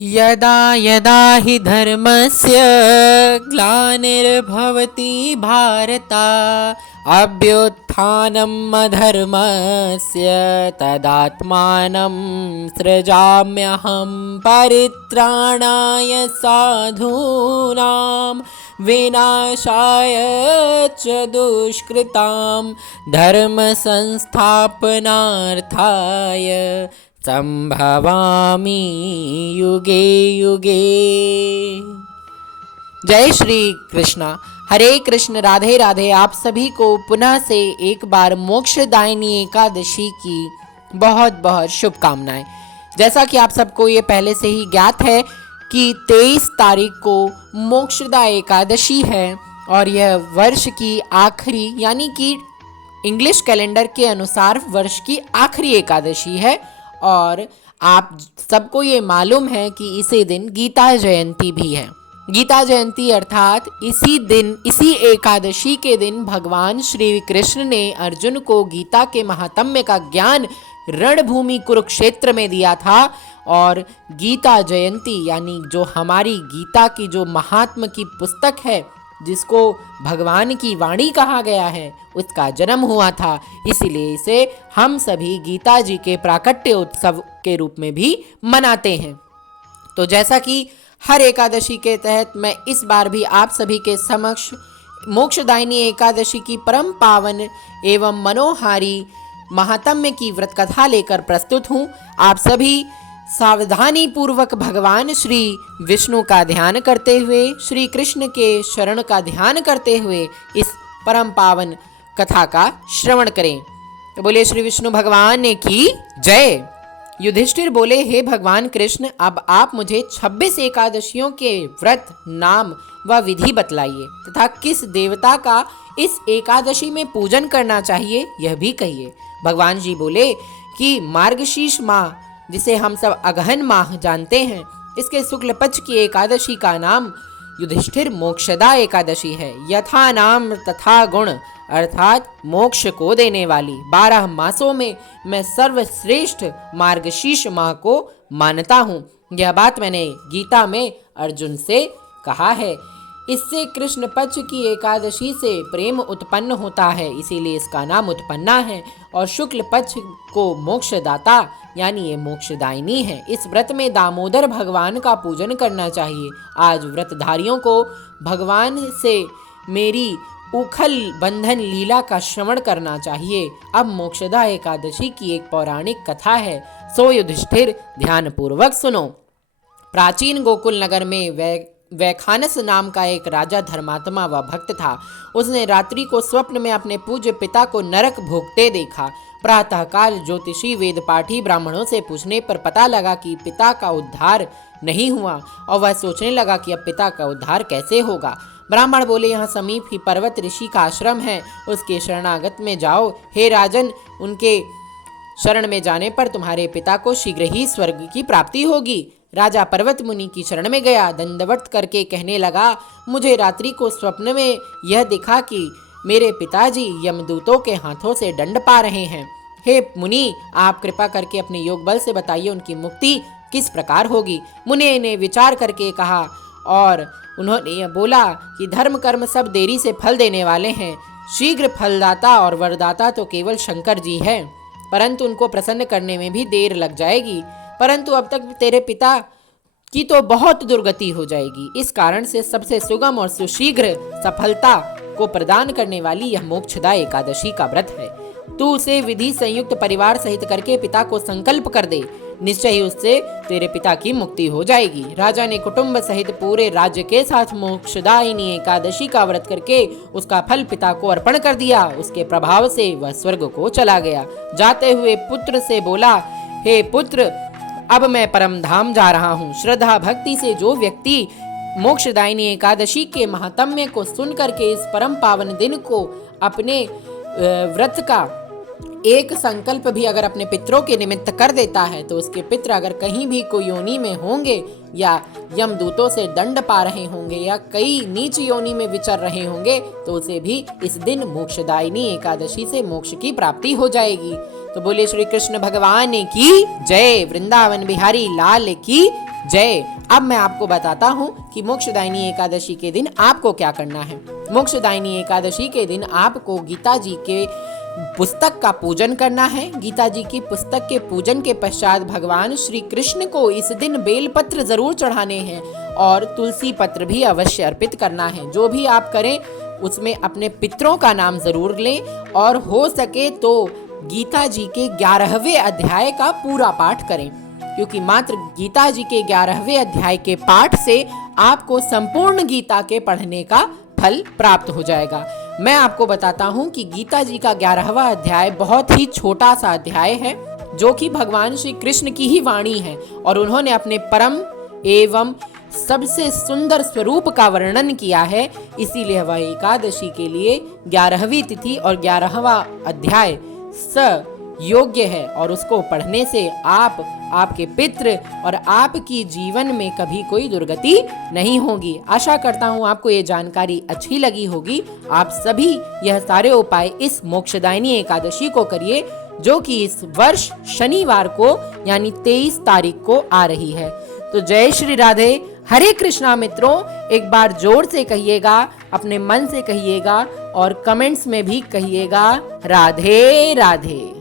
यदा यदा हि धर्मस्य ग्लानिर्भवति भारत अभ्युत्थानम् अधर्मस्य तदात्मानं सृजाम्यहं परित्राणाय साधूनां विनाशाय च दुष्कृतां धर्म संस्थापनार्थाय संभवामि युगे युगे। जय श्री कृष्णा। हरे कृष्ण, राधे राधे। आप सभी को पुनः से एक बार मोक्षदायिनी एकादशी की बहुत बहुत शुभकामनाएं। जैसा कि आप सबको ये पहले से ही ज्ञात है कि 23 तारीख को मोक्षदा एकादशी है और यह वर्ष की आखिरी यानी कि इंग्लिश कैलेंडर के अनुसार वर्ष की आखिरी एकादशी है। और आप सबको ये मालूम है कि इसी दिन गीता जयंती भी है। गीता जयंती अर्थात इसी दिन, इसी एकादशी के दिन भगवान श्री कृष्ण ने अर्जुन को गीता के महात्म्य का ज्ञान रणभूमि कुरुक्षेत्र में दिया था। और गीता जयंती यानी जो हमारी गीता की जो महात्म की पुस्तक है, जिसको भगवान की वाणी कहा गया है, उसका जन्म हुआ था। इसीलिए इसे हम सभी गीता जी के प्राकट्य उत्सव के रूप में भी मनाते हैं। तो जैसा कि हर एकादशी के तहत मैं इस बार भी आप सभी के समक्ष मोक्षदायिनी एकादशी की परम पावन एवं मनोहारी महात्म्य की व्रत कथा लेकर प्रस्तुत हूँ। आप सभी सावधानी पूर्वक भगवान श्री विष्णु का ध्यान करते हुए, श्री कृष्ण के शरण का ध्यान करते हुए इस परम पावन कथा का श्रवण करें। तो बोले श्री विष्णु भगवान ने की जय। युधिष्ठिर बोले, हे भगवान कृष्ण, अब आप मुझे 26 एकादशियों के व्रत, नाम व विधि बतलाइए तथा किस देवता का इस एकादशी में पूजन करना चाहिए यह भी कहिए। भगवान जी बोले कि मार्गशीर्ष माह, जिसे हम सब अगहन माह जानते हैं, इसके शुक्ल पक्ष की एकादशी का नाम युधिष्ठिर मोक्षदा एकादशी है। यथा नाम तथा गुण अर्थात मोक्ष को देने वाली 12 मासों में मैं सर्वश्रेष्ठ मार्गशीर्ष माह को मानता हूँ। यह बात मैंने गीता में अर्जुन से कहा है। इससे कृष्ण पक्ष की एकादशी से प्रेम उत्पन्न होता है, इसीलिए इसका नाम उत्पन्ना है। और शुक्ल पक्ष को मोक्षदाता यानी ये मोक्षदायिनी है। इस व्रत में दामोदर भगवान का पूजन करना चाहिए। आज व्रतधारियों को भगवान से मेरी उखल बंधन लीला का श्रवण करना चाहिए। अब मोक्षदा एकादशी की एक पौराणिक कथा है, सो युधिष्ठिर ध्यान पूर्वक सुनो। प्राचीन गोकुल नगर में वैखानस नाम का एक राजा धर्मात्मा व भक्त था। उसने रात्रि को स्वप्न में अपने पूज्य पिता को नरक भोगते देखा। प्रातःकाल ज्योतिषी वेद पाठी ब्राह्मणों से पूछने पर पता लगा कि पिता का उद्धार नहीं हुआ और वह सोचने लगा कि अब पिता का उद्धार कैसे होगा। ब्राह्मण बोले, यहाँ समीप ही पर्वत ऋषि का आश्रम है, उसके शरणागत में जाओ। हे राजन, उनके शरण में जाने पर तुम्हारे पिता को शीघ्र ही स्वर्ग की प्राप्ति होगी। राजा पर्वत मुनि की शरण में गया, दंडवत करके कहने लगा, मुझे रात्रि को स्वप्न में यह दिखा कि मेरे पिताजी यमदूतों के हाथों से दंड पा रहे हैं। हे मुनि, आप कृपा करके अपने योग बल से बताइए उनकी मुक्ति किस प्रकार होगी। मुनि ने विचार करके कहा और उन्होंने यह बोला कि धर्म कर्म सब देरी से फल देने वाले हैं। शीघ्र फलदाता और वरदाता तो केवल शंकर जी हैं, परंतु उनको प्रसन्न करने में भी देर लग जाएगी। परंतु अब तक तेरे पिता की तो बहुत दुर्गति हो जाएगी। इस कारण से सबसे सुगम और सुशीघ्र सफलता को प्रदान करने वाली यह मोक्षदा एकादशी का व्रत है। तू उसे विधि संयुक्त परिवार सहित करके पिता को संकल्प कर दे, निश्चय ही उससे तेरे पिता की मुक्ति हो जाएगी। राजा ने कुटुंब सहित पूरे राज्य के साथ मोक्षदायिनी एकादशी का व्रत करके उसका फल पिता को अर्पण कर दिया। उसके प्रभाव से वह स्वर्ग को चला गया। जाते हुए पुत्र से बोला, हे पुत्र, अब मैं परम धाम जा रहा हूँ। श्रद्धा भक्ति से जो व्यक्ति मोक्षदायिनी एकादशी के महात्म्य को सुन करके इस परम पावन दिन को अपने व्रत का एक संकल्प भी अगर अपने पितरों के निमित्त कर देता है, तो उसके पितर अगर कहीं भी कोई योनि में होंगे या यमदूतों से दंड पा रहे होंगे या कई नीच योनि में विचर रहे होंगे, तो उसे भी इस दिन मोक्षदायिनी एकादशी से मोक्ष की प्राप्ति हो जाएगी। तो बोले श्री कृष्ण भगवान की जय। वृंदावन बिहारी लाल की जय। अब मैं आपको बताता हूँ कि मोक्षदायिनी एकादशी के दिन आपको क्या करना है। मोक्षदायिनी एकादशी के दिन आपको गीता जी के पुस्तक का पूजन करना है। गीता जी की पुस्तक के पूजन के पश्चात भगवान श्री कृष्ण को इस दिन बेलपत्र जरूर चढ़ाने हैं और तुलसी पत्र भी अवश्य अर्पित करना है। जो भी आप करें उसमें अपने पितरों का नाम जरूर लें और हो सके तो गीता जी के 11वें अध्याय का पूरा पाठ करें, क्योंकि मात्र गीता जी के 11वें अध्याय के पाठ से आपको संपूर्ण गीता के पढ़ने का फल प्राप्त हो जाएगा। मैं आपको बताता हूँ कि गीता जी का 11वां अध्याय बहुत ही छोटा सा अध्याय है, जो कि भगवान श्री कृष्ण की ही वाणी है और उन्होंने अपने परम एवं सबसे सुंदर स्वरूप का वर्णन किया है। इसीलिए वह एकादशी के लिए 11वीं तिथि और 11वां अध्याय योग्य है और उसको पढ़ने से आप, आपके पितृ और आपकी जीवन में कभी कोई दुर्गति नहीं होगी। आशा करता हूँ आपको ये जानकारी अच्छी लगी होगी। आप सभी यह सारे उपाय इस मोक्षदायिनी एकादशी को करिए, जो कि इस वर्ष शनिवार को यानी 23 तारीख को आ रही है। तो जय श्री राधे, हरे कृष्णा मित्रों। एक बार जोर से कहिएगा, अपने मन से कहिएगा और कमेंट्स में भी कहिएगा राधे राधे।